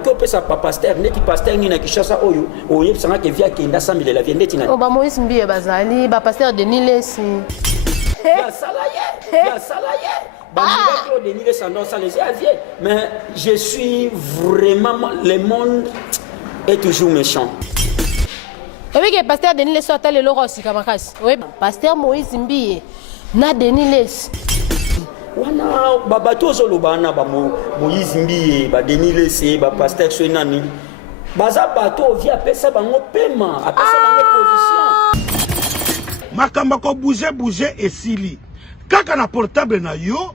Que ça pas pasteur neti pasteur ni na kishasa oyo oye sanga ke via kenda samile la viendeti na ba Moïse Mbiye bazali ba pasteur Denis Lesi ya salaye bandira ko Denis Lesi sans ça les aviez mais je suis vraiment le monde est toujours méchant. Et oui que pasteur Denis Lesi atale loko sikamakasi oui pasteur Moïse Mbiye na Denis Lesi wana babato zolobana ba Moïse Mbiye ba Denis Lesi ba pasteur Soenani baza bato via pesa bango paiement apesa bango position makamba ko bouger esili kaka na portable na yo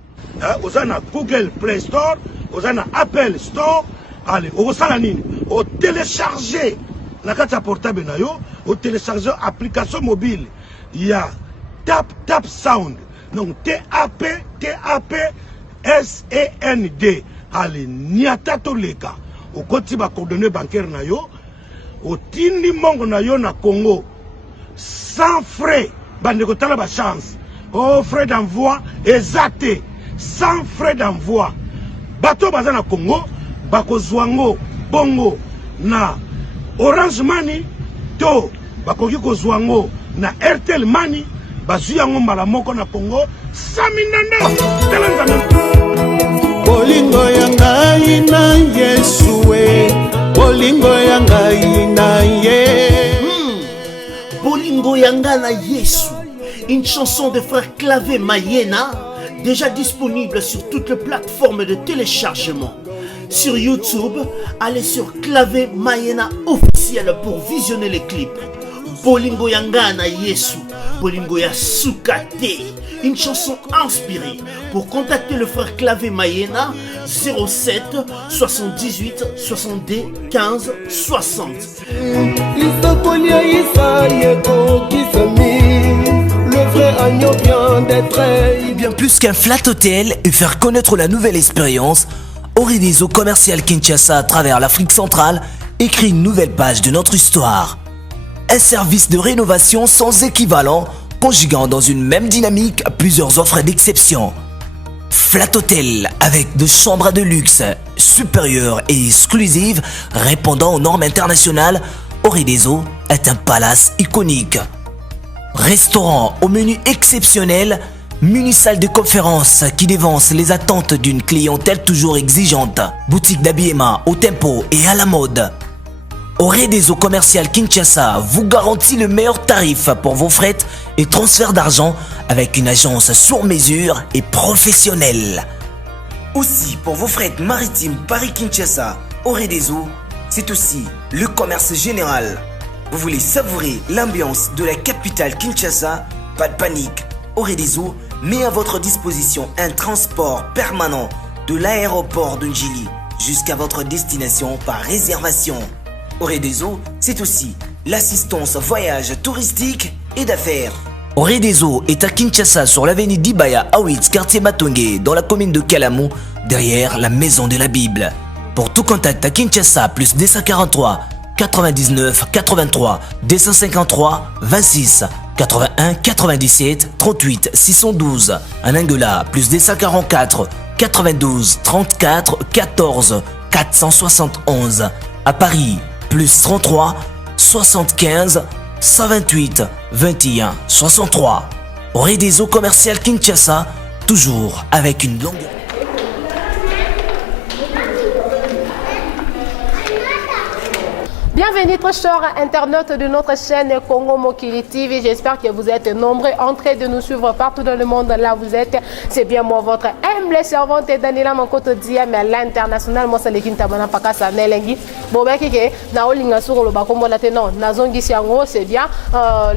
oza na Google Play Store oza na Apple Store allez osala nini o télécharger na kati ya portable na yo o télécharger application mobile ya tap sound. Donc TAP-SEND. Allez, niata toleka. Au côté ba coordonnées bancaires na yo. Au tindi mongo na yo na Congo. Sans frais. Bande kotala ba chance. Oh, frais d'envoi exacté. Sans frais d'envoi. Bato baza na Congo. Bako zwango. Bongo. Na Orange Money. To. Bako kiko zwango. Na Airtel Money. Bazuyango malamoko na Congo saminande bolingo yanga ina Yesue bolingo yanga ina ye bolingo yanga na Yesu, une chanson de frère Clavé Mayena déjà disponible sur toutes les plateformes de téléchargement. Sur YouTube, allez sur Clavé Mayena officiel pour visionner les clips. Bolingo yanga na Yesu, bolingo ya sukate, une chanson inspirée. Pour contacter le frère Clavé Mayena, 07 78 62 15 60. Bien plus qu'un flat hôtel et faire connaître la nouvelle expérience, Oridezo Commercial Kinshasa à travers l'Afrique centrale écrit une nouvelle page de notre histoire. Un service de rénovation sans équivalent, conjuguant dans une même dynamique plusieurs offres d'exception. Flat Hotel avec de chambres de luxe, supérieures et exclusives, répondant aux normes internationales, Oridezo est un palace iconique. Restaurant au menu exceptionnel, mini-salle de conférence qui dévance les attentes d'une clientèle toujours exigeante. Boutique d'habillement au tempo et à la mode. Oridezo Commercial Kinshasa vous garantit le meilleur tarif pour vos frais et transferts d'argent avec une agence sur mesure et professionnelle. Aussi, pour vos frais maritimes Paris-Kinshasa, Oridezo, c'est aussi le commerce général. Vous voulez savourer l'ambiance de la capitale Kinshasa? Pas de panique, Oridezo met à votre disposition un transport permanent de l'aéroport de Njili jusqu'à votre destination par réservation. Oridezo, c'est aussi l'assistance voyage touristique et d'affaires. Oridezo est à Kinshasa sur l'avenue d'Ibaya Awitz, quartier Matongé, dans la commune de Kalamu, derrière la maison de la Bible. Pour tout contact à Kinshasa, plus 243 99 83 253 26 81 97 38 612. En Angola, plus 244 92 34 14 471. À Paris, plus 33 75 128 21 63. Oridezo Commercial Kinshasa, toujours avec une longue... Bienvenue très chers internautes de notre chaîne Congo Mokili TV. J'espère que vous êtes nombreux en train de nous suivre partout dans le monde. Là vous êtes, c'est bien moi votre humble servante Daniela Mankoto Dia, mais à l'international moi c'est l'équipe Tabana Pakasa Nelengi. Bon ben kike na olinga sur le bakombo la tenon na zongi siango c'est bien.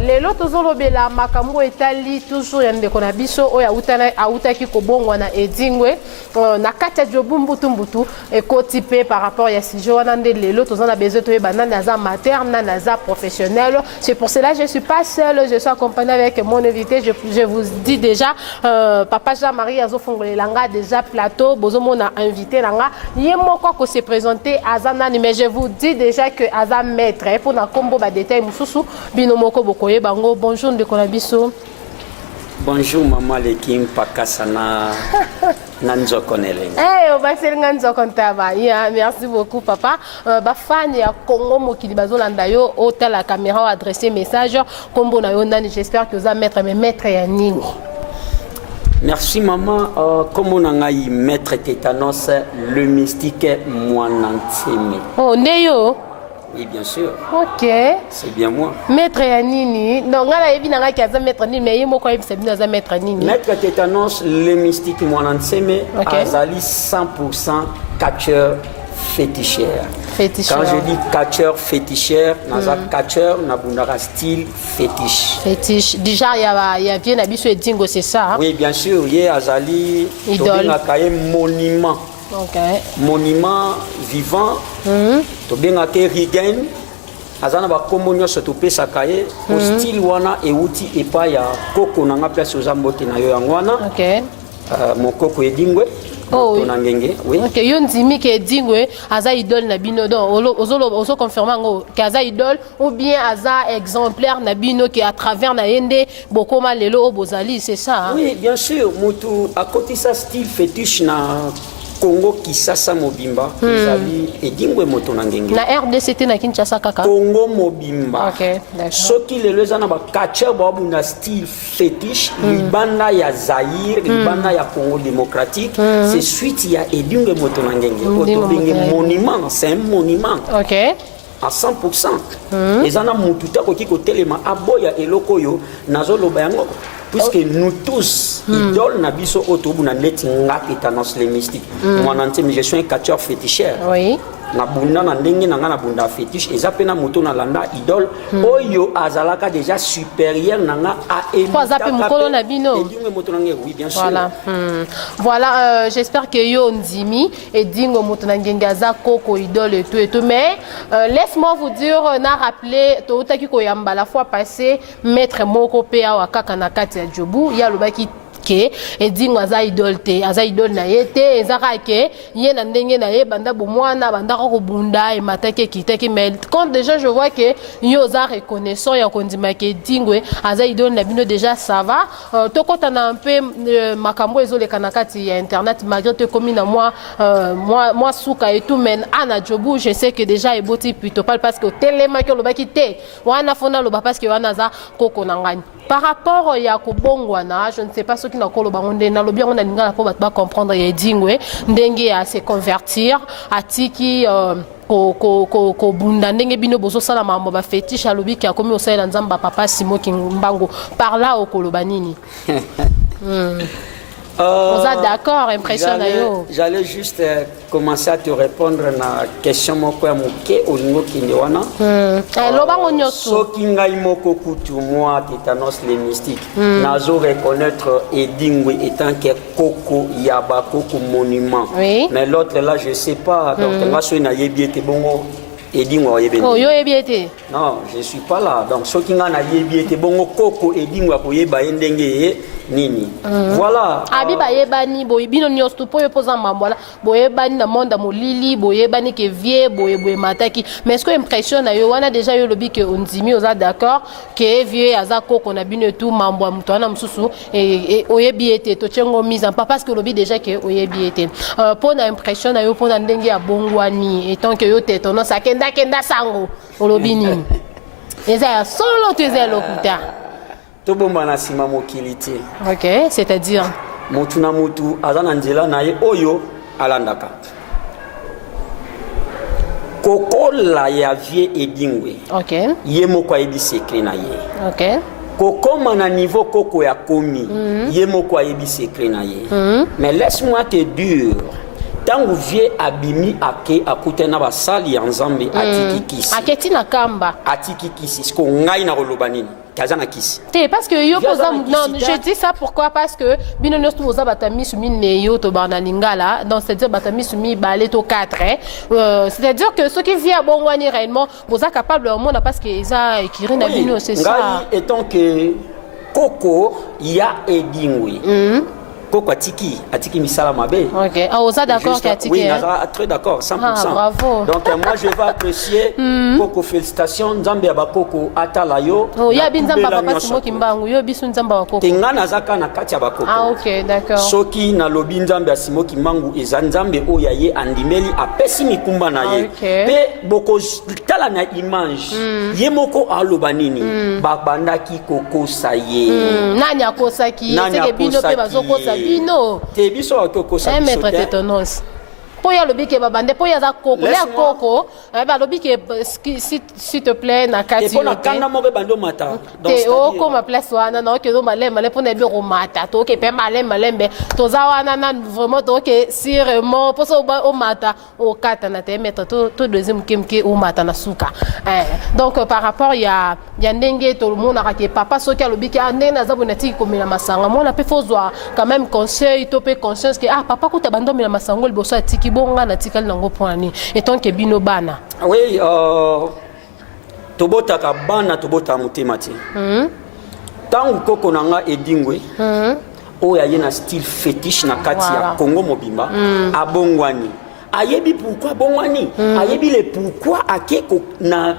Les lots zolobela makambo etali toujours yande kona biso oya utana autaki kobongo na edingwe na kata jobumbu tumbutu et cotypé par rapport à si joanande les lots on a besoin de banane naza materne, naza professionnel. C'est pour cela que je ne suis pas seule, je suis accompagnée avec mon invité. Je vous dis déjà, Papa Jean-Marie Azofongole Langa, déjà plateau, Bozomo a invité Langa. Il y a quoi que se présenter à Zanani, mais je vous dis déjà que Aza maître, pour na combo ba détail Moussou, Binomoko Bokoye Bango, bonjour de Konabiso. Bonjour maman Lekim Pakasana Nanzoko Neleng. Eh, on va faire Nanzoko Ntaba. Merci beaucoup papa. Ba fan ya Congo mokili bazolanda yo hôtel la caméra adresser message kombo na yo ndani, j'espère que vous allez mettre mes maîtres ya nini. Merci maman. Comme on a eu maître tétanos le mystique Mwanantseme. Oh Neyo. Oui, bien sûr. Ok. C'est bien moi. Maître Yanini. Non, on a vu qu'il y a maître Nini, mais il y a maître Nini. Maître tétanos le mystique Mwanantseme, Azali 100% catcheur féticheur. Quand je dis catcheur féticheur, naza catcheur na bundara style fétiche. Fétiche. Déjà il y a bien habitué et dingo, c'est ça. Oui, bien sûr, il y a Azali idole monument. Okay. Monument vivant. To benga ke Rigen. Azana ba kombo nyoso to pesa kaye au style wana e uti epa ya koko nanga place aux ambote na yo yangwana. OK. Mon koko edingwe. Oh oui. Oui. OK, yo nzimi ke edingwe aza idole na bino donc ozo confirmer ngo ke aza idole ou bien aza exemplaire na bino que à travers na yende bokoma lelo obozali, c'est ça. Oui, bien sûr, mutu à côté ça style fétiche na Congo Kisasa Mobimba, Zali edingwe moto na ngenge. Na RDC na Kinshasa kaka. Congo Mobimba. OK, d'accord. Soki lelo zana ba catcher ba buna style fétiche, libanda ya Zaïre, libanda ya Congo démocratique, c'est suite ya edingwe moto na ngenge. Otobenge monument, c'est un monument. OK. À 100%. Les ana mututa koki ko telema aboya eloko yo nazoloba yango. Puisque nous tous, idoles, nabiso otobu na net ngaki tanos les mystiques. Moi, je suis un catcheur féticheur. Oui. Na bunda na ndenge na nga na bunda fétiche ezapena moto na landa idole oyo azalaka déjà supérieur na nga a Zape mukolo na bino. Oui, bien sûr. Voilà. Voilà, j'espère que yo ndimi et dingo moto na ngengaza koko idole et tout mais laisse-moi vous dire na rappeler to utaki ko yamba la fois passée maître moko pe awa kaka na kati ya Jobu ya lobaki ke edingo aza idole te aza idole na yete ezaka ke ye na ndenge na ye banda bomwana banda ko bunda e matake kitaki mais quand déjà je vois que yo za reconnaissant ya kondima ke dingwe aza idole na bino déjà ça va to kota na un peu makambo ezole kanakati ya internet malgré te komi na moi souka et tout men ana Jobu je sais que déjà e boti plutôt pas parce que telema ke lobaki te wana fona loba parce que wana za koko na ngani. Par rapport à Yakobongwana, je ne sais pas ce qui n'a pas le na lobby on a n'ingala pour comprendre ya dingwe ndenge à se convertir à tiki ko bunda ndenge bino bozo sala mambo ba fétiche à lobby qui a commis au sala nzamba papa Simo Kimbango par là au kolobanini. On est d'accord, impression d'ailleurs. J'allais juste commencer à te répondre à la question moko ya moke olingo kindewana. Lobango nyoso. Soki ngai moko kutu moi tétanos les mystiques. Nazo reconnaître Edingwe étant que koko yaba koko monument. Oui. Mais l'autre là je sais pas donc nga so na yebi ete bongo Edingwe yebeni. Oh yo yebi ete. Non, je suis pas là. Donc soki nga na yebi ete bongo koko Edingwe ko yeba ndenge nini. Voilà. Abiba yebani boye bino nyosto po yopoza mambola boyebani na monde molili boyebani ke vie boye mataki mais est-ce que impression na yo wana déjà yo lobi que ondimi oza d'accord que vie aza koko na bino tout mambo muto na msusu et oyebi ete to tchengo mise en pas parce que lobi déjà que oyebi ete pour na impression na yo pour na ndenge ya bongwani étant que yo tetono sa kenda sango olobi nini eza solo teze lokuta. Tobomba na sima mokilité. OK, c'est-à-dire mutu na mutu azana nzela na ye oyo alandaka. Koko la ya vie edingwe. OK. Ye moko ayebi secret na ye. OK. Koko mana niveau koko ya komi. Ye moko ayebi secret na ye. Mais laisse-moi te dire tangu vie abimi ake akutena basali ya nzambe atiki kisi. Aketi na kamba. Atiki kisi. Siko ngai na rolobanini. Parce que yo non, je dis ça pourquoi parce que binonos tout ça batami sumi neyo to bananingala donc c'est-à-dire batami sumi balé to 4 c'est-à-dire que ceux qui viennent bongwani réellement vous êtes capable au monde parce que ça écrit na bino c'est ça étant que koko ya edingwe koko atiki misala mabe. OK. Ah, vous êtes d'accord qu'atiki? Oui, très d'accord, 100%. Ah, bravo. Donc moi je vais apprécier koko, félicitations, nzambe ya bakoko atala yo. Oh, ya binzamba papa simo kimbangu, yo bisu nzamba bakoko. Tenga nazaka na kati ya bakoko. Ah, OK, d'accord. Soki na lobi nzambe ya simo kimbangu eza nzambe oyo ye andimeli apesi mikumba na ye. Pe boko tala na image. Ye moko aloba nini? Babandaki kokosa ye. Nani akosaki? Seke bino pe bazokosa bino. Te biso akokosa biso. Maître tétanos. Pour y a le bique babande, pour y a coco, les coco, le bique s'il te plaît, na kati. Et pour la canne mort bando mata. Te o comme place wana na que do malem malem pour ne bureau mata, to que pe malem malembe, to za wana na vraiment to que sûrement pour ça au mata au kata na te mettre tout deuxième kimki au mata na suka. Donc par rapport il y a ndenge tout le monde a que papa so que le bique ande na za bonati comme la masanga, moi la pe faut voir quand même conseil, to pe conscience que ah papa ko ta bando mi la masanga le bosso atiki bonga na tikal nango poani et tant que bino bana. Oui, tobota ka bana tobota mutema ti. Tangu koko nanga edingwe. Oya yena style fétiche na kati ya Congo mobimba abongwani. Ayebi pourquoi bongwani? Ayebi le pourquoi akeko na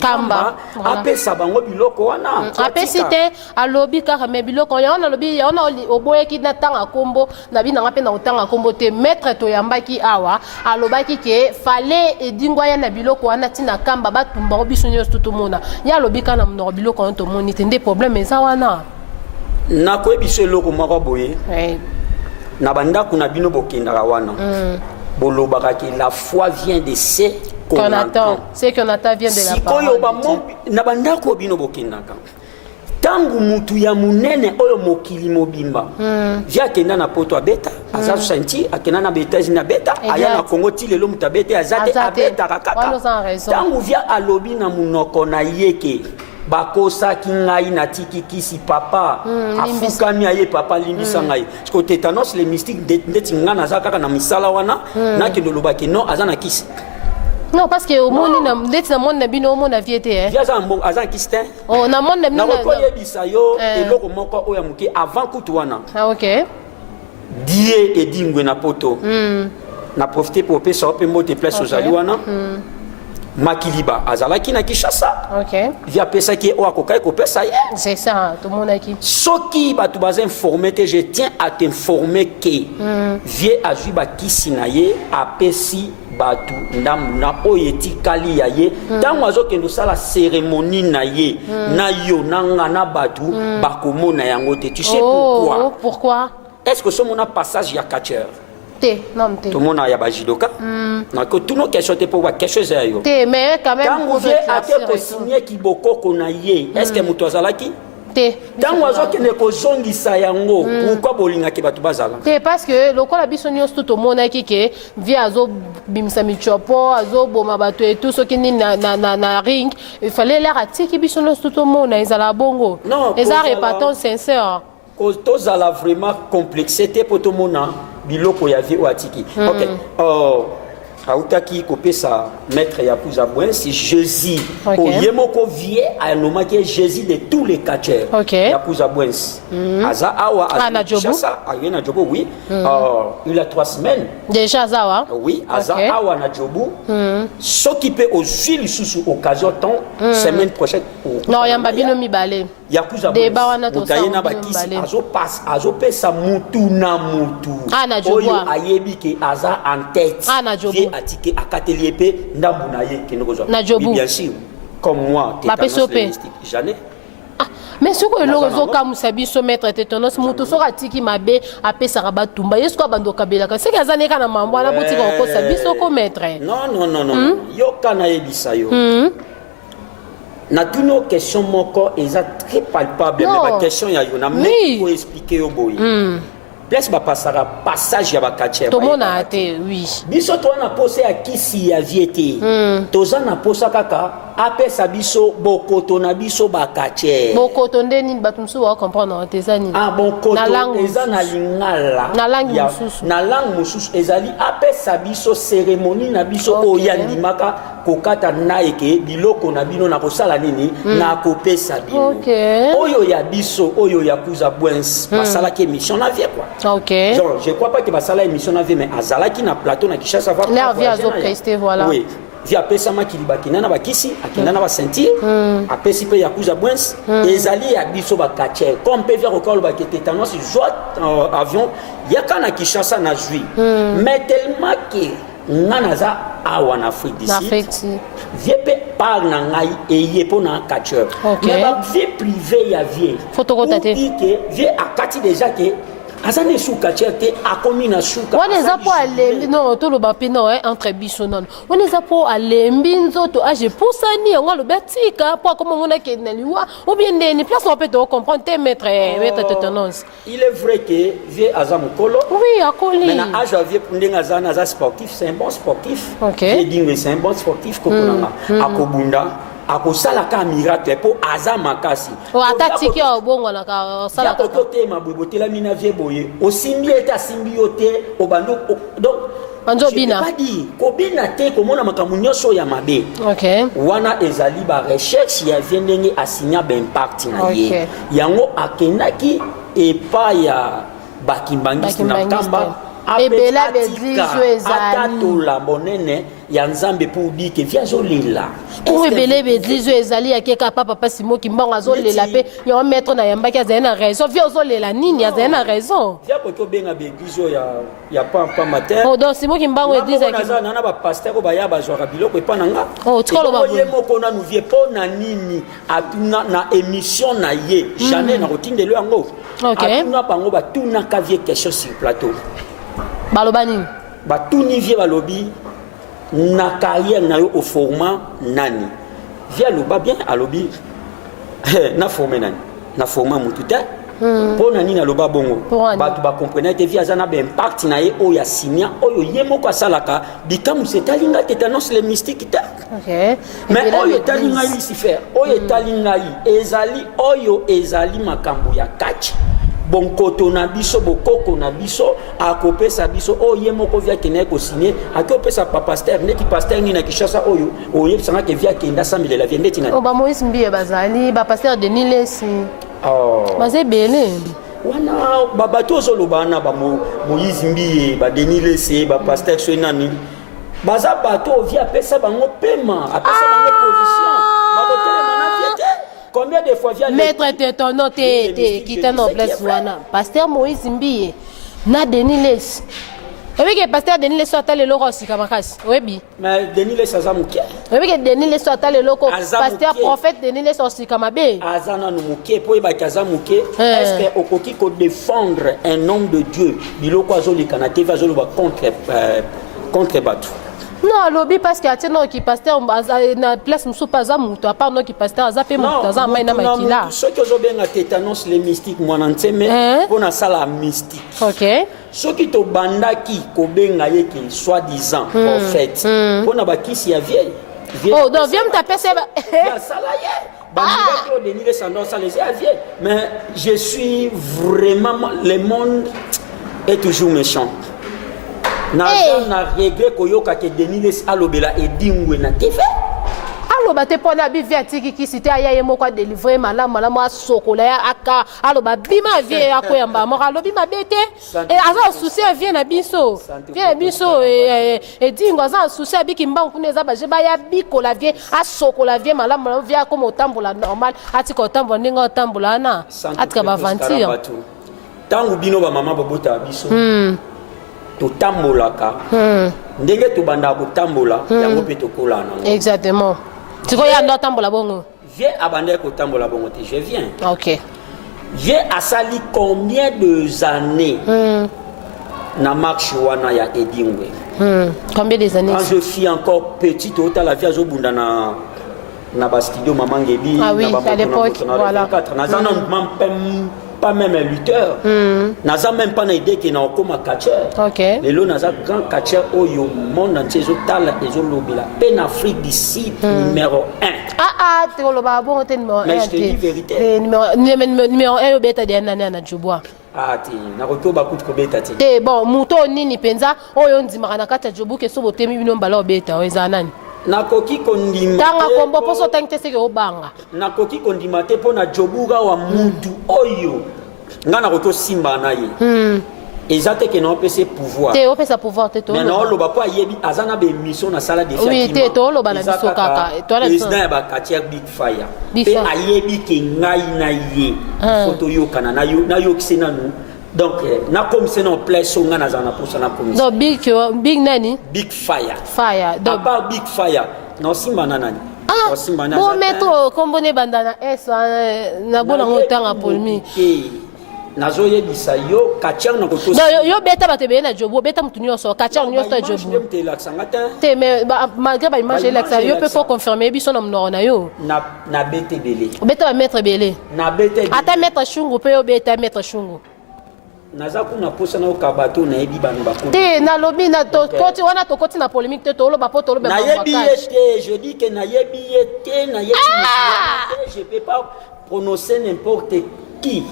Kamba apesa bango biloko wana apesite alobi kaka me biloko ya wana lobi ya wana oboyeki na tanga kombo na bina ngape na utanga kombo te maître to yambaki awa alobaki ke fale edingwa ya na biloko wana tina Kamba batumba biso nyos tutumona ya lobi kana mnoko biloko wana to moni tende problème eza wana na ko biso eloko moko boye na banda kuna bino bokendaka wana bolobaka ke la foi vient de ce qu'on attend. C'est qu'on attend vient de la parole. Na banda ko bino bokendaka. Tangu mutu ya munene oyo mokili mobimba. Via kenda na poto abeta, aza senti akena na beta na beta, aya na Congo ti lelo mutabete azate abeta kakaka. Tangu via alobi na munoko na yeke. Bakosa kingai na tiki kisi papa afukami aye papa limbisa ngai parce que tétanos les mystiques ndeti ngana za kaka na misala wana na ke loloba ke non azana kisi. Non, parce que au monde na ndeti na monde na bino au monde na viete via za mbong azana kisi te. Oh na monde na bino na ko yebisa yo eloko moko oya muke avant kutu wana. Ah OK. Die edingwe na poto. Na profiter pour pesa ope mote place ozali wana. Makiliba azalaki na Kinshasa. OK. Via pesa ki o akokai ko pesa ye. C'est ça, tout le monde aki. Soki batu baza informé te je tiens à t'informer que vie azui ba kisinaye apesi batu ndamuna oyeti kali ya ye tango azokendo sala cérémonie na ye na yo nanga na batu bakomona yango te. Tu sais pourquoi? Pourquoi? Est-ce que ce mon passage ya catcheur? Non, tout le monde a yaba jidoka. Donc toutes nos questions te pour voir quelque chose ayo. Mais quand même quand vous êtes signé kiboko konaye, est-ce que muto azalaki? Tango azokende kozongisa yango pourquoi bolingaki batu bazala? Parce que lokola biso nyonso tout monaki ke via azo bimisa michopo azo boma batu et tout ce qui ni na ring il fallait leur atiki biso nyonso tout mona ezala bongo. Eza repaton sincère. Cause tozala vraiment complexité pour tout mona biloko ya vie atiki. OK. Autaki kopesa maître ya pouza bwen si Jésus o yemoko vie anomaki Jésus de tous les catcheurs ya pouza bwen aza awa na jobo ça ayena jobo oui il a 3 semaines déjà zawa oui aza awa na jobo s'occuper aux villes sous occasion temps semaine prochaine non yamba bino mibale ya pouza bwen mutayena bakisi azo pesa mutu na mutu oyo ayebi ke aza en tête na jobo atike akatelier pe ndambu na ye kene kozwa oui bien sûr comme moi jamais mais ce que le réseau comme sabiso maître tétanos mutu so atiki mabe apesa rabatumba yesu ko bando kabela ka seka zaneka na mambo na botika ko sabiso ko maître non yo kana yebisa yo na toutes nos questions moko eza très palpable mais ma question ya yo na mais pour expliquer yo boy place ba pasara passage ya ba catcher to mona te oui biso to na posé à kisi ya viete toza na posa kaka apesa biso bokoto na biso bakache bokoto ndeni batumsu wa comprendre tesani bokoto eza na lingala na langue mususu na langue mususu ezali apesa biso cérémonie na biso oya ndimaka kokata na eke biloko na bino na kosala nini na kopesa bino oyo ya biso oyo ya kuza Bwens basala ki émission na vie quoi genre je crois pas que basala émission na vie mais azala ki na plateau na Kinshasa va l'air via zo prester voilà oui via pesa makiliba kinana bakisi akina na ba sentir apesi pe ya kuza Bwens ezali ya biso bakache comme peut via record ba tétanos joie avion yaka na Kinshasa na jui mais tellement que nganaza awa na Afrique d'ici vie pe par na ngai eye po na catcheur mais ba vie privée ya vie photocotate que vie akati déjà que azane suka chete akomina suka on les a pour aller non tout le bapino entre biso non on les a pour aller mbinzoto age poussani on le betika pour comme on a que neliwa ou bien des place on peut te comprendre tes maître tétanos il est vrai que vie azamukolo oui akoli mais na age vie pour ndenga za sportif c'est un bon sportif et dit c'est un bon sportif kokonanga akobunda akosalaka miracle po aza makasi atatiki obongo na ka salaka ko te mabwebotela mina vie boye osimbi eta simbi yote obando donc anjo bina pas dit ko bina te ko mona makambo nyonso ya mabe wana ezali ba recherche ya vie ndenge asinya ba impact na ye yango akendaki epa ya bakimbangisi na kamba ebela beglizo ezali atatola monene ya nzambe pour dire que via zolela ebele beglizo ezali akeka papa simoki mbongo azolela pe ya mettre na yambaki azali na raison via zolela nini azali na raison via koto benga beglizo ya pampa matin donc simoki mbango eglise akina na ba pasteur ba ya ba joa biloko epa nanga tolo ba boye moko na nous vie po na nini atuna na émission na ye jamais na rotindelo yango atuna bango ba tuna ka vie question sur plateau balobani batuni vie balobi na carrière na yo au format nani via loba bien alobi na former nani na format mututa pour nani na loba bongo batu ba comprendre te via zana ba impact na ye o ya signa oyo yemo kwa salaka bikamu setalinga tétanos les mystiques ta mais oyo talinga Lucifer oyo talinga oyo ezali makambo ya catch bon koto na biso bokoko na biso akopesa biso oye moko via kene ko signer akopesa papa pasteur neti pasteur ni na Kinshasa oyo oye sanga ke via kenda samile la viendeti na ba Moïse Mbiye bazali ba pasteur Denis Lesi bazé belé wana babato zoloba na ba Moïse Mbiye ba Denis Lesi ba pasteur Soinani baza bato via pesa bango paiement apesa bango position ba botelema na viete. Combien de fois vient maître tétanos qui t'a noblesse wana pasteur Moïse Mbiye na Denis Lesi oui que pasteur Denis Lesi atale loko sikamakasi oui mais Denis Lesi azamuke oui que Denis Lesi atale loko pasteur prophète Denis Lesi sikamabe azana no muke po ba kazamuke est-ce que okoki ko défendre un homme de Dieu biloko azolika na TV azoloba contre batu non lobby parce que ateno qui pasteur na place musu pas za muto à part no qui pasteur za pe muto za mai na makila ceux qui ont bien tétanos les mystiques mwana nteme pour na sala mystique ceux qui to bandaki ko benga yeke soi-disant prophète pour na bakisi ya vieille oh donc viens me taper ça ya sala ye bandaki de nile sando ça les ya vieille mais je suis vraiment le monde est toujours méchant. Na regret koyoka ke Denis Lesi alobela edingwe na TV aloba te pona bi viatiki ki cité ayaye moko délivrer malamu asokola ya aka aloba bima vie akoyamba moko alobi mabete et aza souci vie na biso edingo aza souci abiki mbangu kuna eza baje ba ya bikola vie asokola vie malamu vie comme otambola normal atika otambola ndinga otambola na atika ba ventir tangu bino ba mama bobota biso totambolaka ndenge tobanda kotambola yango pe tokola na exactement tiko ya ndo tambola bongo vie abande ko tambola bongo te je viens vie asali combien de années na marche wana ya edingwe combien des années quand je suis encore petite ota la vie azobunda na ba studio maman Ngebi na ba à l'époque voilà 4 na zana pas même un lutteur. Naza même pas idée que na okoma catcheur. OK. Lelo naza grand catcheur oyo monde entier ezotala ezolobela. Pen Afrique du Sud numéro 1. Tu es bon, numéro 1. Mais je te dis vérité. Numéro 1 obeta de nana na Jobwa. Ti na kotoba kutu kobeta ti. Bon, muto nini penza oyo ndimaka na kati ya Jobu ke so botemi bino mbala obeta oza nani? Nakoki kondima tanga kombo poso tangite seke obanga. Nakoki kondima te po na Jobuga wa mutu oyo nga na koto simba na ye. Ezate ke na opese pouvoir. Te opesa pouvoir te to. Mais na oloba po ayebi azana be mission na sala de oui te to oloba na biso kaka. Président ya ba Katia Big Fire. Pe ayebi ke ngai na ye. Photo yo kana na yo kisena nu. Donc na comme c'est non place nga na zana pour ça na commission. Donc big nani? Big Fire. Fire. Donc pas Big Fire. Non simba na nani. Bon metro kombone bandana na bona ngotanga polmi. Nazo yebisa yo Katia na koto. Yo beta batebe na Jobu beta mutuni yo so Katia ni yo sta Jobu. Te mais malgré ba image là yo peut faut confirmer biso na mnoro na yo. Na bete belé. Beta ba mettre belé. Na bete. Ata mettre shungu pe yo beta mettre shungu. Naza kuna posa na okabato na yebi banu bakuna. Te na lobi na to koti wana to koti na polémique te to lo ba poto lo ba. Na yebi yete, je dis que na yebi yete, na yebi je peux pas prononcer n'importe qui.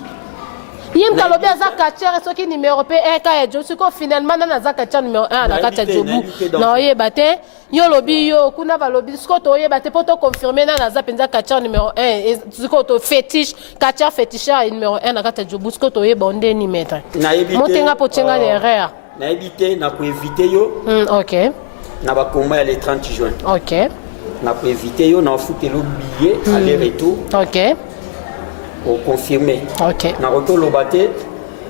Yim kalobi aza Katia soki numéro pe 1 ka ya Jobu ko finalement na za Katia numéro 1 na Katia Jobu. Na oyeba te yo lobi yo kuna ba lobi sko to oyeba te poto confirmer na za penza Katia numéro 1 sko to fétiche Katia féticheur numéro 1 na Katia Jobu sko to oyeba onde ni mettre. Motenga potenga l'erreur. Na éviter na ko éviter yo. OK. Na ba combat le 30 juin. OK. Na ko éviter yo na foutre le billet aller retour. OK. Au confirmer. OK. Na retour lobate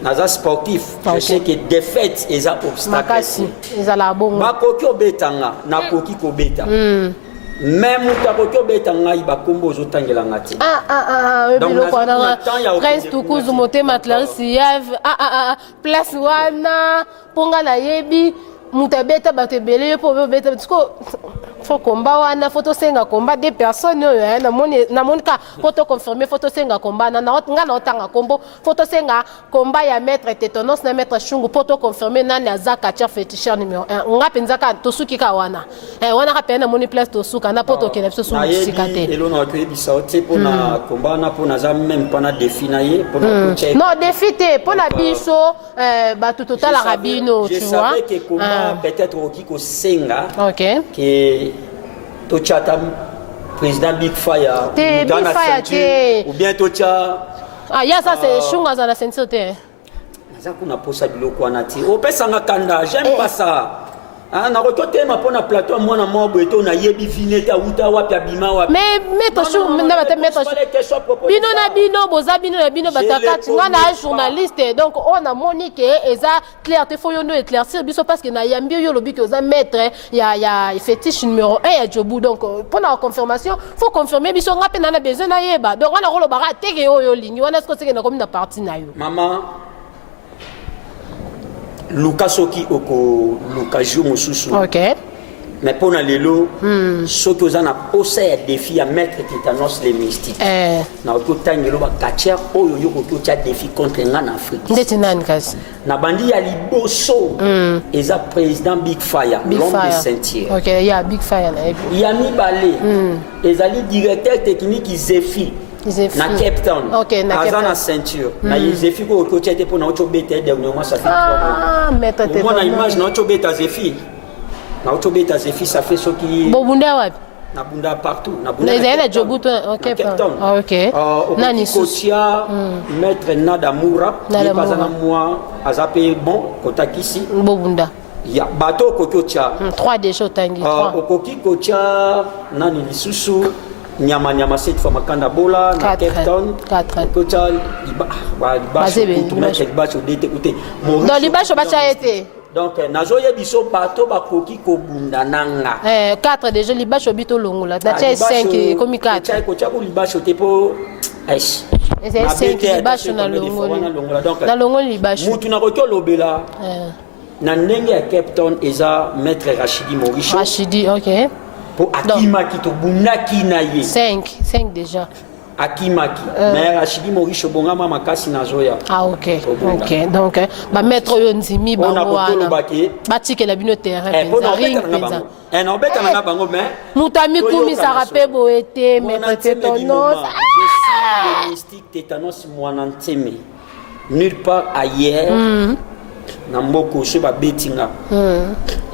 naza sportif. Je sais que défaite est un obstacle. Makasi ezala bongo. Ba koki obetanga na koki ko beta. Même mutaboko betanga iba kombo zotangela ngati. Biloko wana Prince Tukuzu motema Clarisse Yave place wana ponga na yebi mutabeta batebele po beta faut combat wana photo senga combat des personnes na moni ka photo confirmer photo senga combat na nga na otanga kombo photo senga combat ya maître Tétanos na maître Shungu photo confirmer nani aza Katia féticheur numéro 1 nga penza ka tosuki ka wana wana ka pena moni place tosuka na poto ke na biso su musikate elo na ko ebisa ote pona combat na pona za même pona défi na ye pona coach non défi te pona biso ba tout total rabino tu vois. Je savais que combat peut-être okiko senga OK que Tochata président Big Fire dans la ceinture ou bien Tocha ya ça c'est Shunga dans la ceinture te naza kuna posa biloko wana ti opesanga kanda j'aime pas ça na rotote ma pona plateau mwana mobo eto na yebi vinete uta wapi abima wapi mais to Shunga na bata mettre bino na bino boza bino na bino batakati nga na journaliste donc on a monique eza clarté faut yo no éclaircir biso parce que na yambi yo lobi que oza maître ya fétiche numéro 1 ya Jobu donc pour la confirmation faut confirmer biso nga pe na besoin na yeba donc wana rolo bara teke yo lingi wana ce que c'est que na comme na partie na yo maman Luka soki oko Luka jou mosusu. OK. Mais pour lelo soki ozana posa ya défi ya maître Tétanos les mystiques. Na okotangelo ba Katia oyo yo kotia défi contre nga na Afrique. Ndeti nani kasi. Na bandi ya liboso eza président Big Fire l'homme de ceinture. OK, ya Big Fire na ebi. Ya mibale ezali directeur technique Zefi. Na Cape Town. OK, na Cape Town. Azana ceinture. Na Zefi ko kotia te pona ocho beta dernièrement ça fait 3 mois. Maître Tétanos. Moi na image na ocho beta Zefi. Na ocho beta Zefi ça fait ce qui Bobunda wapi? Na bunda partout. Na bunda. Na Jobu to OK. OK. Nani Kotia maître Nadamura qui pas na moi azape bon kotakisi. Bobunda. Ya bato kokocha 3 déjà tangi 3. Okoki kocha nani lisusu nyama cette fois makanda bola na Cape Town 4 kocha libacho dete kote dans libacho bacha été donc nazoye biso bato bakoki kobunda nanga 4 déjà libacho bito longola na 5 comme 4 kocha ko libacho te po aish c'est 5 libacho na longola donc na longola libacho mutu na koki lobela na ndenge ya Cape Town eza maître Rachidi Morisho Rachidi OK pour akima ki to bundaki na ye 5 déjà akimaki mais Rachidi Maurice Bongama makasi na zoya. Ah ok. Ok. Donc ba maître yo nzimi ba wana. Ba tikela bino terrain penza ring penza. Non beta na bango mais Mutami kumi sarape boete maître tétanos. Le mystique tétanos mwana nteme. Nulle part ailleurs. Namboko chez ba betinga.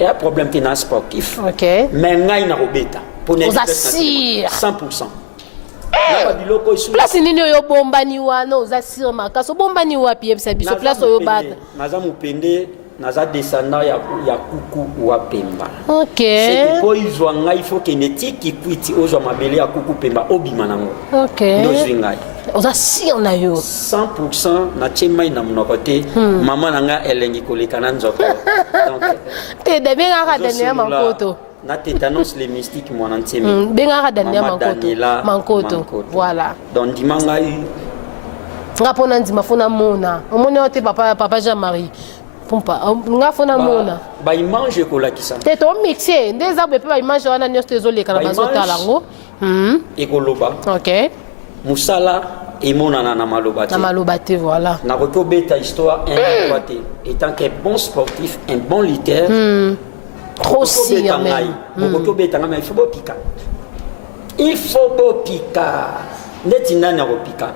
Et un problème qui n'a sportif. OK. Mais ngai na robeta. Pour ne 100%. Place nini yo bombani wana ozasir makaso bombani wapi yebisa biso place oyo bata. Naza mupende naza descendant ya kuku wa Pemba. OK. C'est pour izwa ngai il faut que netiki kwiti ozwa mabele ya kuku Pemba obima nango. OK. Ndozwi ngai. Ozasir na yo 100% na chemai na mnoko te mama nanga elengi koleka na nzoko. Donc te de benga ka dania mankoto. Na tétanos les mystiques mon entier. Benga ka dania mankoto. Voilà. Donc dimanga nga pona ndima fona mona. Omone ote papa Jean-Marie. Pompa nga fona mona. Ba image ko la kisa. Te to mixé ndeza be ba image wana nyosto ezoleka na bazota lango. Ekoloba. OK. Musala et mon na malobate. Na malobate voilà. Na retour beta histoire inadéquate. Étant qu'un bon sportif, un bon lutteur. Trop si même. Beaucoup beta mais il faut pas piquer. Il faut pas piquer. Ndeti nana ko piquer.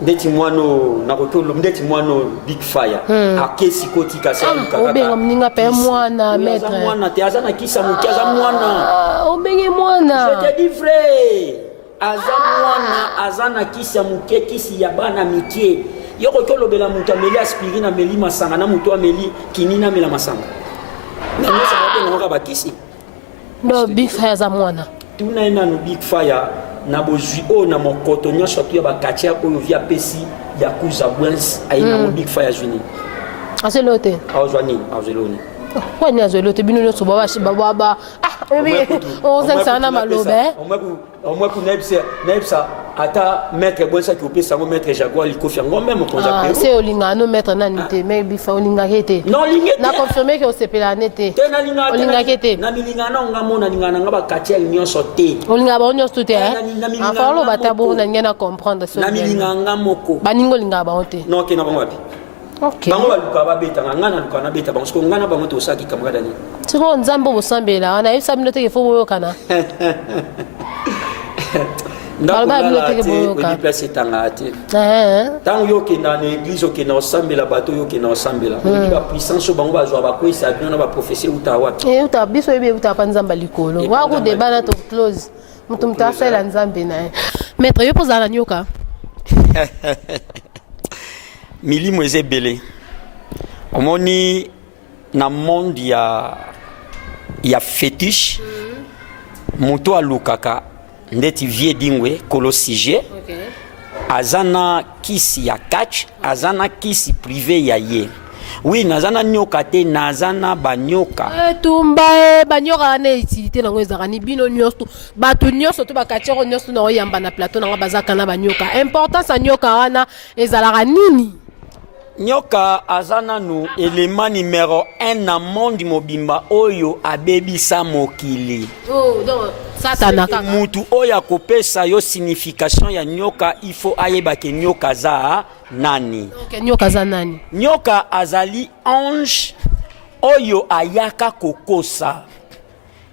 Ndeti mwano na retour ndeti mwano big fire. Akesi kotika sa kaka. Obenga mninga pe mwana maître. Mwana te azana kisa mukiaza mwana. Obenge mwana. Je te dis vrai. Azana kisi ya muke kisi ya bana mikie yoko kolobela mutu ameli aspirine ameli masanga na mutu ameli kinina amela masanga na nyosa babe ngoka bakisi no big fire za mwana tuna ina no big fire na bozwi o na mokoto nyosa tu ya bakatia oyo via pesi ya kuza bwens aina mo big fire juni aselote awzwani awzeloni kwani azelote bino nyoso baba on sait ça na malobe omwe ku nebsa ata maître bonsa ki opesa ngo maître Jaguar likofi ngo même ko za pero c'est olinga no maître nani te mais bifa olinga kete non lingete na confirmer que o sepela nete olinga kete na milinga na nga mona ninga nga ba katia nyonso te olinga ba nyonso te enfin lo batabo na ngena comprendre so na milinga nga moko baningo linga ba ote non ke na bango wapi OK bango baluka ba beta nga na luka na beta bango sko nga na bango to saki kamera dani tiko nzambo bosambela wana yesa minote ke fo boyo kana ndakula place etanga te ntango yokenda na église okenda osambela bato yokenda osambela ba puissance bango bazwa bakwesa bino na baprofesie uta wapi uta biso ebe uta pa nzamba likolo wakudeba na to close mutu mtasela nzambe naye maître yo pozala nyoka milimo eza ebele omoni na monde ya fétiche moto alukaka ndeti vie dingwe kolosije azana kisi ya catch azana kisi privé ya ye oui nazana nyoka te nazana banyoka tumba banyoka na utilité nango ezaka ni bino nyonso bato nyonso to bakachero nyonso na oyamba na plateau nango bazaka na banyoka importance ya nyoka wana ezalaka nini nyoka azana nu élément numéro 1 na monde mobimba oyo abebisa mokili donc satana kaka mutu oyo akopesa yo signification ya nyoka il faut ayeba ke nyoka za nani okay nyoka za nani nyoka azali ange oyo ayaka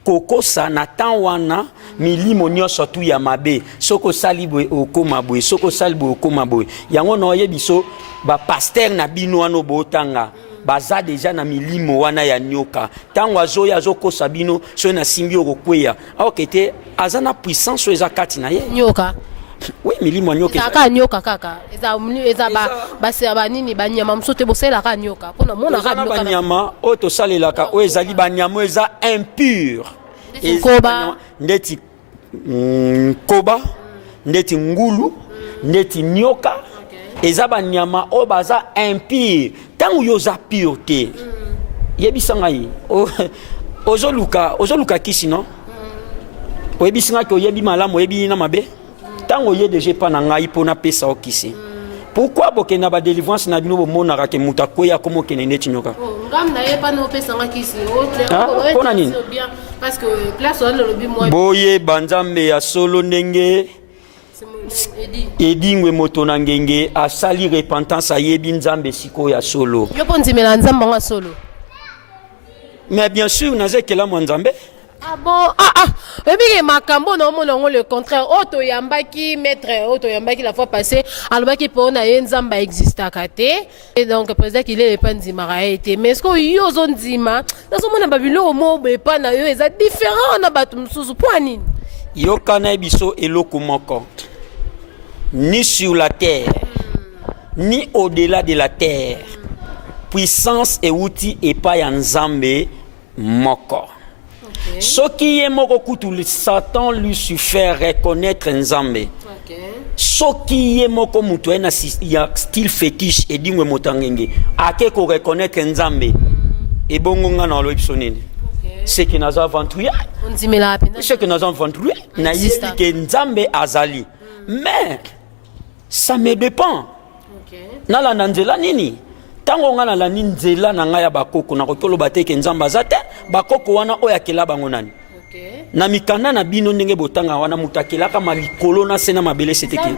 kokosa na tan wana milimo nyonso tu ya mabe soko sali boye okoma boye soko sali boye okoma boye yango na oyebiso ba pasteur na bino wana botanga baza deja na milimo wana ya nyoka tango azoya azokosa bino so na simbi okokweya akete aza na puissance eza kati na ye nyoka oui milimo nyoka kaka nyoka kaka eza base banini banyama msote bosela ka nyoka pona mona ka nyoka banyama o to salelaka o ezali banyama eza impur koba ndeti koba ndeti ngulu ndeti nyoka eza banyama o baza impur tango yo za pureté yebisa ngai ozoluka kisi no oyebisa ngai oyebi malamu oyebi na mabe tango ye deje pa na ngai pona pesa okisi pourquoi bokena ba délivrance na bino bomonaka ke muta koya komo kene neti nyoka ngam na ye pa no pesa ngakisi o clair pona nini parce que place on le lobi moi boye banzambe ya solo ndenge Edingwe moto na ngenge asali repentance ayebi nzambe siko ya solo. Yo pondimela nzambe nga solo. Mais bien sûr nazekela mwa nzambe. Ah bon, et makambo non mon le contraire. Auto yambaki maître, auto yambaki la fois passée, alobaki pour na nzamba exista kate. Et donc président qu'il est pas ndimara été. Mais est-ce que yo zone ndima, na so mona babilo mo be pa na yo eza différent na batu msusu point nini? Yo kana biso eloko moko. Ni sur la terre, ni au-delà de la terre. Puissance et outil et pas ya nzambe moko. Ce qui est moko kutu Satan lui suffit reconnaître nzambe. Ce qui est moko mutu ena ya style fétiche et dingwe motangenge. Ake ko reconnaître nzambe. Et bongo nga na lo ipsonene. C'est que naza aventurier. On dit mais la peine. C'est que naza aventurier. Na yebi ke nzambe azali. Mais ça me dépend. Na la nanzela nini? Tango nga na la nzela na nga ya bakoko na kotolo bateke nzamba zate bakoko wana oyakela bango nani. Na mikanda na bino ndenge botanga wana mutakelaka malikolo na sena mabele seteke.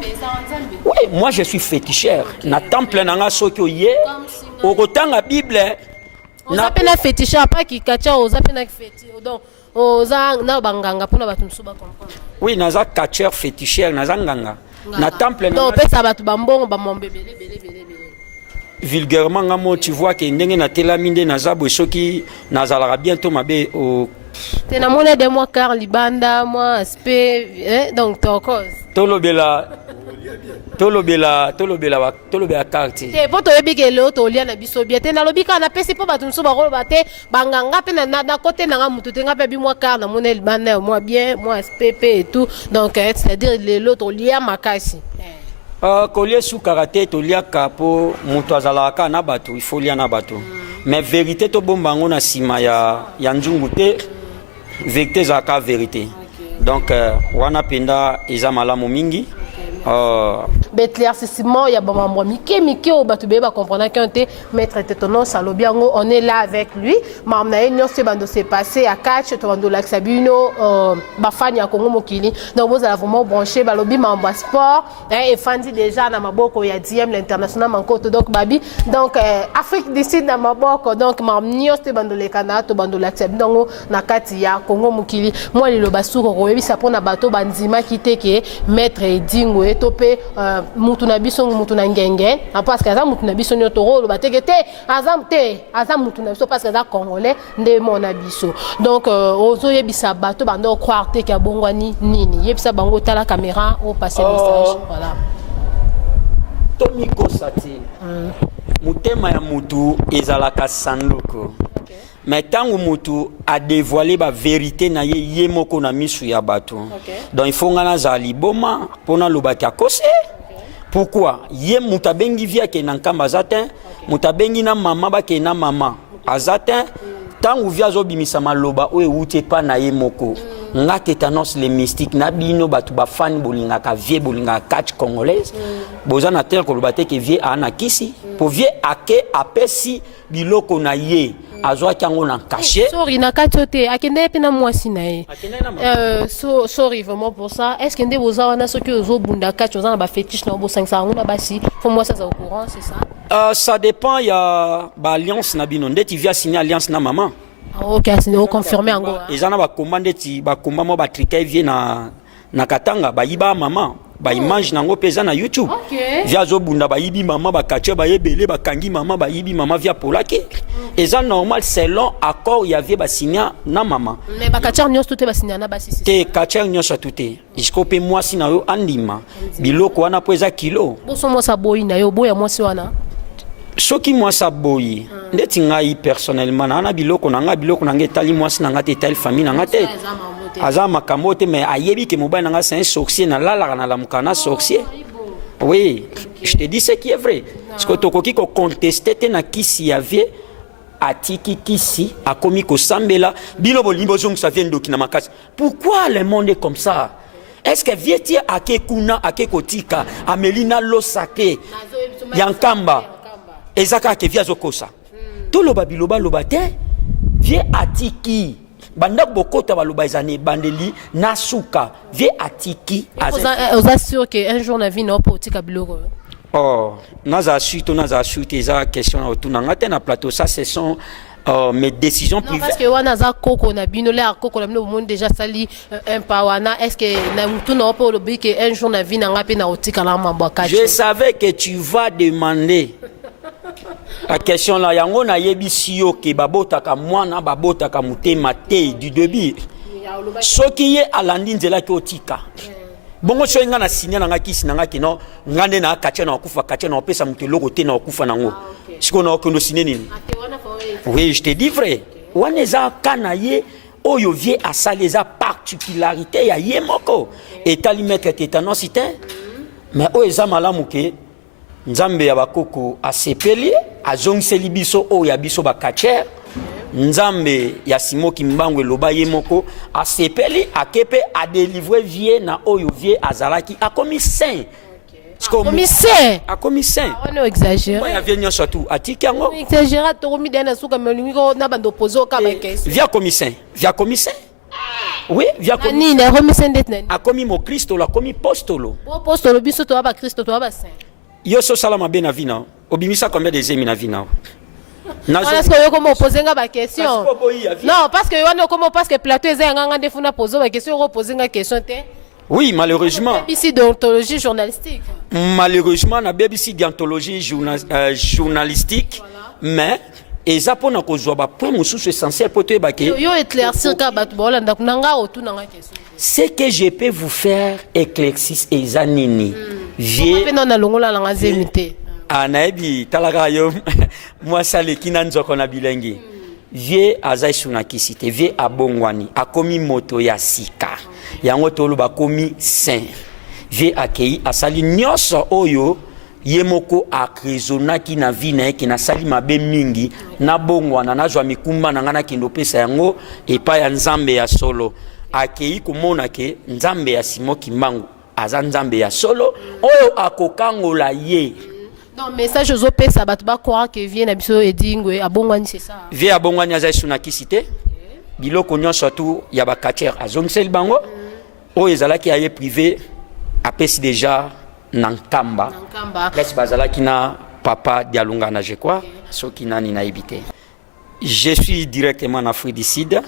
Oui, moi je suis féticheur. Na temple na nga soki oye okotanga Bible na pena féticheur pas ki kacha oza pena féticheur. Donc oza na banganga pona batu msuba comprendre. Oui, naza catcheur féticheur naza nganga. Na temple na donc pesa batu bambongo ba mombebele bele. Vulgairement ngamo tu vois que ndenge na telaminde na zabo soki nazala bientôt mabe au tena mona de moi car libanda moi aspect donc ton cause tolobela carte te poto yebike le to lia na biso bien tena lobika na pesi po batu mso ba rolo bate banganga pe na côté na mutu tenga pe bi moi car na mona libanda moi bien moi aspect et tout donc c'est-à-dire l'autre lia makasi. Kolie sous karaté to lia kapo mutu azalaka na bato il faut lia na bato mais vérité to bombango na sima ya nzungu te vérité zaka vérité donc wana penda eza malamu mingi L'éclaircissement, il y a bon membre Miki au batubé va comprendre qu'un té maître tétonon salobiango on est là avec lui mamna enyo se bando se passer à catch to bando lac sabino bafanya Congo mokili donc vous allez vraiment brancher balobi membre sport et fandi déjà na maboko ya 10e l'international mankoto donc babi donc Afrique du Sud na maboko donc mamnio se bando le Canada to bando lac sabino na kati ya Congo mokili moi le basuro ko yebi sapona bato bandima kiteke maître dingwe topé mutu na biso mutu na ngenge parce que aza mutu na biso nyoto rolo bateke te aza mutu na biso parce que aza congolais nde mona biso donc ozo yebisa bato bando croire te ka bongwani nini yebisa bango tala caméra au passer message voilà Tomiko Sati mutema ya mutu ezalaka sanduku mais tango mutu a dévoilé ba vérité na ye moko na misu ya bato donc il faut ngana za liboma pona lobaki akose pourquoi ye mutabengi via ke na nkamba zatin mutabengi na mama ba ke na mama azatin tango via zo bimisa maloba o ewute pa na ye moko nga tétanos les mystiques na bino batu ba fan bolinga ka vie bolinga catch congolaise boza na terre ko lobate ke vie ana kisi pour vie ake apesi biloko na ye azwa kango na caché sorry na katote akende pe na mwasi na ye sorry vraiment pour ça est-ce que ndé boza wana soki ozo bunda catch oza na ba fétiche na bo 500 nguna basi faut moi ça au courant c'est ça ça dépend ya ba alliance na bino ndeti via signer alliance na maman ok c'est confirmé ngo ezana ba commande ti ba komba mo ba trika vie na katanga ba yiba maman ba image nango pesa na YouTube via zo bunda ba yibi maman ba kache ba yebele ba kangi maman ba yibi maman via polake eza normal selon accord y avait ba signer na maman mais ba kache nyos tout ba signer na ba si te kache nyos tuté iskope moi si na yo andima biloko wana po eza kilo boso mo sa boyi na yo boya moi si wana soki moi sa boyi ndeti ngai personnellement na biloko na nga biloko na ngetali moi si na nga te tali famille na nga te aza makambo te mais ayebi ke mobile na nga c'est un sorcier na lala na la mukana sorcier oui je te dis ce qui est vrai parce que tokoki ko contester te na kisi ya vie atiki kisi akomi ko sambela bino bolimbo zong ça vient d'okina makasi pourquoi le monde est comme ça est-ce que vieti ake kuna ake kotika amelina lo sake yankamba ezaka ke via zokosa to loba biloba loba te vie atiki bandak bokota baloba ezane bandeli nasuka vie atiki oza sûr que un jour na vie na otika biloko oh naza suite eza question autour na te na plateau ça ce sont mes décisions privées parce que wana za koko na bino le koko na bino monde déjà sali un pawana est-ce que na mutu na opo lobi que un jour na vie na ngapi na otika la mambaka je savais que tu vas demander la question là yango na yebisi yo ke babotaka mwana babotaka mutema te du début soki ye alandi nzela ki otika bongo so nga na signé na ngaki na ngaki no ngande na katia na okufa katia na opesa mutu logo te na okufa nango siko na okendo signé nini oui je te dis vrai waneza kana ye oyo vie asali eza particularité ya ye moko etali maître tétanos te mais oyo eza malamu ke nzambe ya bakoko asepeli azongiseli biso oyo ya biso bakatiere nzambe ya simoki mbango eloba ye moko asepeli akepe adelivre vie na oyo vie azalaki akomi saint akomi saint on exagère ya vie nyonso tu atiki yango exagère to komi dana suka melingo na bando pozo ka ba kesi via komi saint oui via komi ni na komi saint detna akomi mo Kristo la komi apostolo biso to ba Kristo to ba saint yo so salama be na vina obimisa combien des emi na vina est-ce que yo comme poser nga ba question non parce que yo comme parce que plateau eza nganga ndefuna poser ba question ko poser nga question te oui malheureusement BBC d'anthologie journalistique malheureusement na BBC d'anthologie journalistique mais eza pona ko zwa ba point mususu essentiel pour te ba ke yo éclaircir ka ba bolanda kunanga otu nanga question ce que je peux vous faire éclaircis eza nini vie non na longola langa zemite anayebi talaka yo mwasi aleki na nzoko na bilengi vie aza esunakisi te vie abongwani akomi moto ya sika yango toloba akomi saint vie akei asali nyonso oyo ye moko akresonaki na vie na ye ke nasali mabe mingi nabongwana nazwa mikumba na nga nakende opesa yango epai ya nzambe ya solo akei komona ke nzambe ya simoki mbangu aza nzambe ya solo oyo akokangola ye. Non, message aux OP, ça va pas croire que vient à biso edingwe abongwani c'est ça. Vient abongwani aza sunaki cité. Biloko nyonso surtout ya ba katier azongisel bango. O ezalaki aye privé apesi déjà nankamba. Laisse bazalaki na papa dialunga na je crois. Soki nani na ebité. Je suis directement en Afrique du Sud.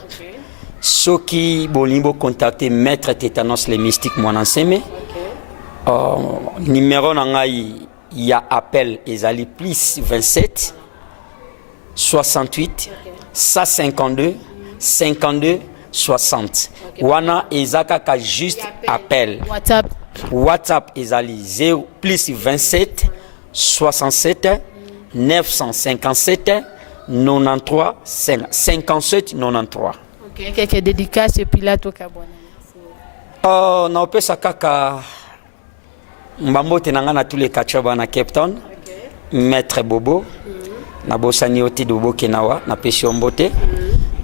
Soki bolimbo contacter maître Tétanos les mystiques moi enseme. Numéro na ngai il y a appel ezali plus 27 68 152 52 60 wana ezaka ka juste appel WhatsApp ezali 0 plus 27 67 957 93 57 93. OK, quelques dédicaces et puis là to kabona. Oh, na opesa kaka mbambote nanga na tous les kachaba na Cape Town. Maître Bobo na bosani oti do bokenawa na pesi ombote.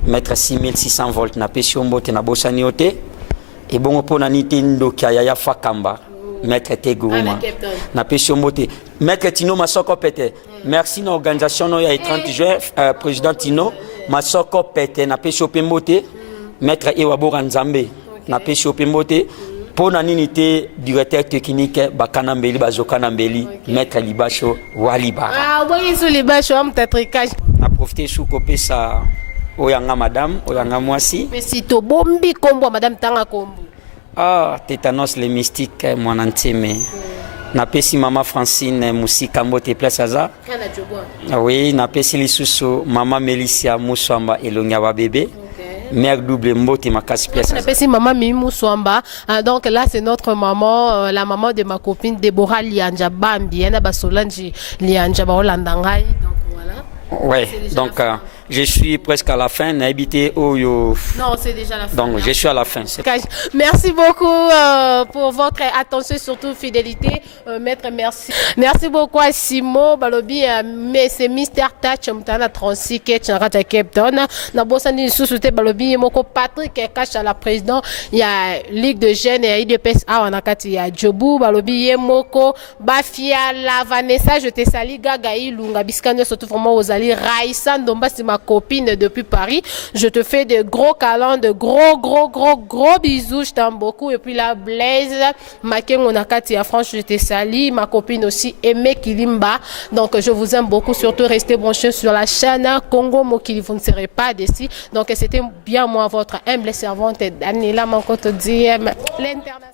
Maître 6600 volts na pesi ombote na bosani oti. Et bon pona nité ndokia ya fakamba. Maître Teguruma na pesi ombote. Maître Tino Masoko Pete. Merci na organisation no ya 30 juin président Tino Masoko Pete na pesi opembote. Maître Ewabora Nzambe na pesi opembote. Pour nanité directeur technique bakana mbeli bazokana mbeli maître Libacho Waliba. Ah oui sur Libacho am tatrikage. Na profiter sous kopesa oyanga madame oyanga mwasi. Mais si to bombi kombo madame tanga kombo. Ah Tétanos les mystiques mon antime. Na pesi mama Francine Musika Mbote place aza. Kana jobwa. Ah oui na pesi lisusu mama Melicia Muswamba elonga ba bébé. Mère double Mbote makasi place. On appelle maman Mimou Swamba. Donc là c'est notre maman, la maman de ma copine Deborah Lianja Bambi, na basolanji Lianja ba Holandangai. Donc voilà. Ouais. Donc je suis presque à la fin, n'habité Oyo. Non, c'est déjà la fin. Donc je suis à la fin. Merci beaucoup pour votre attention, surtout fidélité. Maître, merci. Merci beaucoup à Simo Balobi, mais c'est Mister Touch, Mtana 36, Ketchanrata Cape Town. Nabosani Sousouté Balobi, Moko Patrick, Cache à la présidente. Il y a Ligue de Jeunes et IDPS A en Akati, il y a Djobu Balobi, Moko, Bafia, la Vanessa, je te salue, Gagaï, Lunga, Biskane, surtout vraiment aux Ezali Raïssa Ndomba, c'est ma copine depuis Paris. Je te fais de gros câlins, de gros bisous. Je t'aime beaucoup. Et puis la Blaise, Makengo Nakati à France, je te salue. Ma copine aussi, Aimé Kilimba. Donc je vous aime beaucoup. Surtout restez branchés sur la chaîne Congo Mokili. Vous ne serez pas déçus. Donc c'était bien moi, votre humble servante Daniela Mankoto Diem, l'international.